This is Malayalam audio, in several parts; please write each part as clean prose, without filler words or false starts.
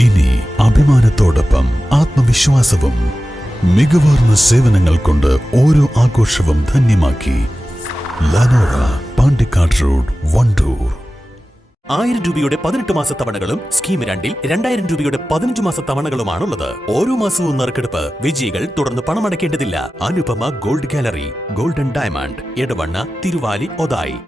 ഇനി അഭിമാനത്തോടൊപ്പം ആത്മവിശ്വാസവും. മികവാർന്ന സേവനങ്ങൾ കൊണ്ട് ഓരോ ആഘോഷവും ധന്യമാക്കി. ലനോറ, പാണ്ടിക്കാട് റോഡ്, വണ്ടൂർ. 1000 രൂപയുടെ 18 മാസ തവണകളും സ്കീം 2-ൽ 2000 രൂപയുടെ 15 മാസ തവണകളുമാണുള്ളത്. ഓരോ മാസവും നറുക്കെടുപ്പ്. വിജയികൾ തുടർന്ന് പണമടയ്ക്കേണ്ടതില്ല. Anupama gold gallery, golden diamond, Edavanna, Thiruvali, Othayi.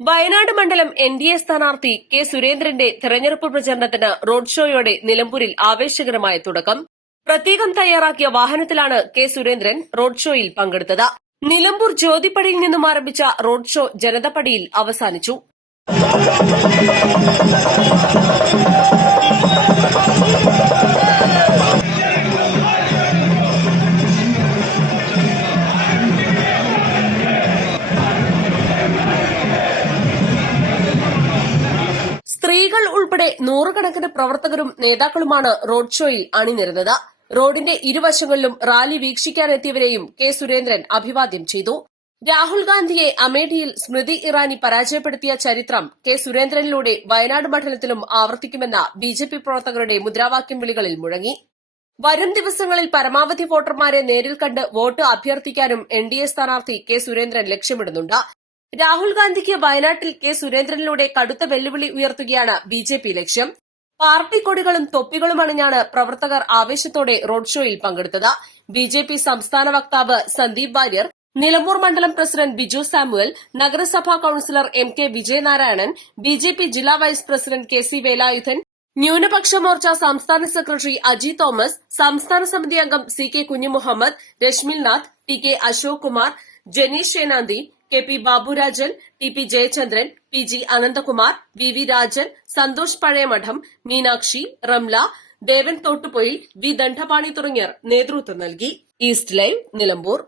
Wayanad മണ്ഡലം NDA സ്ഥാനാർത്ഥി കെ സുരേന്ദ്രന്റെ തെരഞ്ഞെടുപ്പ് പ്രചരണത്തിന് റോഡ് ഷോയോടെ നിലമ്പൂരിൽ ആവേശകരമായ തുടക്കം. പ്രത്യേകം തയ്യാറാക്കിയ വാഹനത്തിലാണ് കെ സുരേന്ദ്രൻ റോഡ് ഷോയിൽ പങ്കെടുത്തത്. നിലമ്പൂർ ജ്യോതിപ്പടിയിൽ നിന്നും ആരംഭിച്ച റോഡ് ഷോ ജനതപടിയിൽ അവസാനിച്ചു. സ്ത്രീകൾ ഉൾപ്പെടെ നൂറുകണക്കിന് പ്രവർത്തകരും നേതാക്കളുമാണ് റോഡ് ഷോയിൽ അണിനിരന്നത്. റോഡിന്റെ ഇരുവശങ്ങളിലും റാലി വീക്ഷിക്കാനെത്തിയവരെയും കെ സുരേന്ദ്രൻ അഭിവാദ്യം ചെയ്തു. രാഹുൽ ഗാന്ധിയെ അമേഠിയിൽ സ്മൃതി ഇറാനി പരാജയപ്പെടുത്തിയ ചരിത്രം കെ സുരേന്ദ്രനിലൂടെ വയനാട് മണ്ഡലത്തിലും ആവർത്തിക്കുമെന്ന BJP പ്രവർത്തകരുടെ മുദ്രാവാക്യം വിളികളിൽ മുഴങ്ങി. വരും ദിവസങ്ങളിൽ പരമാവധി വോട്ടർമാരെ നേരിൽ കണ്ട് വോട്ട് അഭ്യർത്ഥിക്കാനും NDA സ്ഥാനാർത്ഥി കെ സുരേന്ദ്രൻ ലക്ഷ്യമിടുന്നുണ്ട്. രാഹുൽ ഗാന്ധിക്ക് വയനാട്ടിൽ കെ സുരേന്ദ്രനിലൂടെ കടുത്ത വെല്ലുവിളി ഉയർത്തുകയാണ് BJP ലക്ഷ്യം. പാർട്ടി കൊടികളും തൊപ്പികളും അണിഞ്ഞാണ് പ്രവർത്തകർ ആവേശത്തോടെ റോഡ് ഷോയിൽ പങ്കെടുത്തത്. BJP സംസ്ഥാന വക്താവ് സന്ദീപ് വാര്യർ, നിലമ്പൂർ മണ്ഡലം പ്രസിഡന്റ് ബിജു സാമുവൽ, നഗരസഭാ കൌൺസിലർ MK വിജയനാരായണൻ, BJP ജില്ലാ വൈസ് പ്രസിഡന്റ് KC വേലായുധൻ, ന്യൂനപക്ഷ മോർച്ച സംസ്ഥാന സെക്രട്ടറി അജി തോമസ്, സംസ്ഥാന സമിതി അംഗം CK Kunjumuhammad, Rashmil Nath, TK Ashok Kumar, Janeesh ശേനാന്തി, KP Baburajan, TP Jayachandran, PG Ananthakumar, VV Rajan, Santhosh Pazhayamadom, Meenakshi, Ramla, ദേവൻ തോട്ടുപൊയിൽ, V ദണ്ഡപാണി തുടങ്ങിയവർ നേതൃത്വം നൽകി. East live, Nilambur.